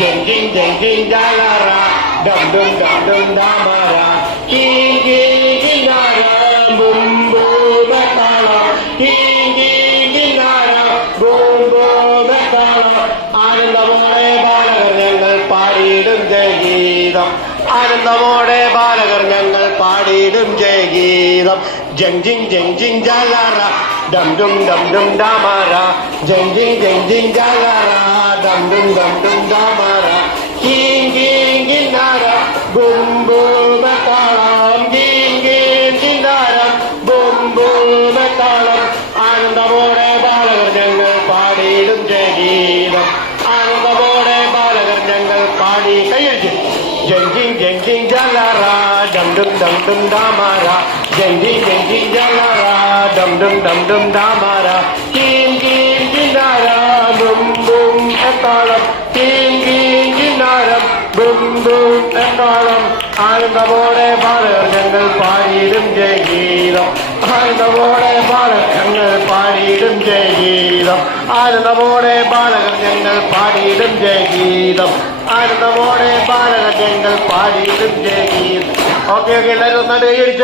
jing dalara, dum damara, king dara, boom boom metala, king dara, boom boom metala, ആനന്ദമോടെ ബാലകർ ഞങ്ങൾ പാടിയിടും ജയഗീതം ആനന്ദമോടെ ബാലകർ ഞങ്ങൾ പാടിയിടും ജയഗീതം Jung ജാലാറ Dum ഡും ഡാമാറ Jung ജാലാറ Dum ഡും ഡാമാറ കിന്നാര boom boom താളം കിന്നാരം ബും ബും താളം ആനന്ദമോടെ ബാലകർ ഞങ്ങൾ പാടിയിടും ജയഗീതം ആനന്ദമോടെ ബാലകർ ഞങ്ങൾ പാടി കൈയടിച്ചു ജങ് ജാലാറ ഡം ഡും ഡാമാറ ജങ് ജാലാറ ഡം ഡും ഡാമാറ കിന്നാര ബും ബും താളം കിന്നാരം ബും ബും താളം ആനന്ദമോടെ ബാലകർ ഞങ്ങൾ പാടിയിടും ജയഗീതം ആനന്ദമോടെ ബാലകർ ഞങ്ങൾ പാടിയിടും ജയഗീതം ആനന്ദമോടെ ബാലകർ ഞങ്ങൾ പാടിയിടും ജയഗീതം ആനന്ദമോടെ ബാലകർ ഞങ്ങൾ പാടിയിടും ജയഗീതം ഓക്കെ എല്ലാവരും ഒന്നാണ്ട് കൈയടിച്ച്